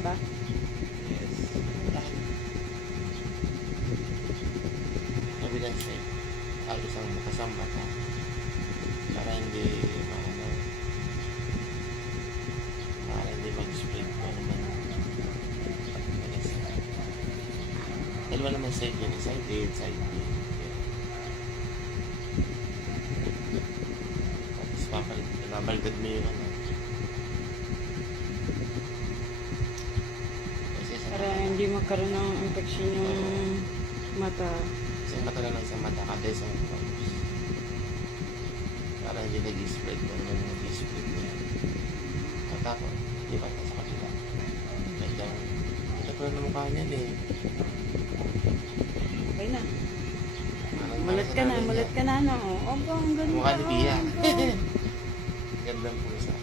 ba? Yes. Lahat. Kabilang side. Halos ang makasama ta. Para hindi ano, para hindi mag-spread ko naman. Dalawa naman side yun. Side A, side B. Tapos papalit, mo yung ano. Para hindi magkaroon ng infection yung mata. Kasi matagal lang sa mata isang pounds. Para hindi nag-spread kung ano nag-spread niya. Tapos, di ba, sa kapila. Ganda. Ito pa na mukha niyan eh. Okay na. Parang Mulat ka na, mulat ka na, no? Opo, ang ganda. Mukha ni Pia. opo. Ganda po.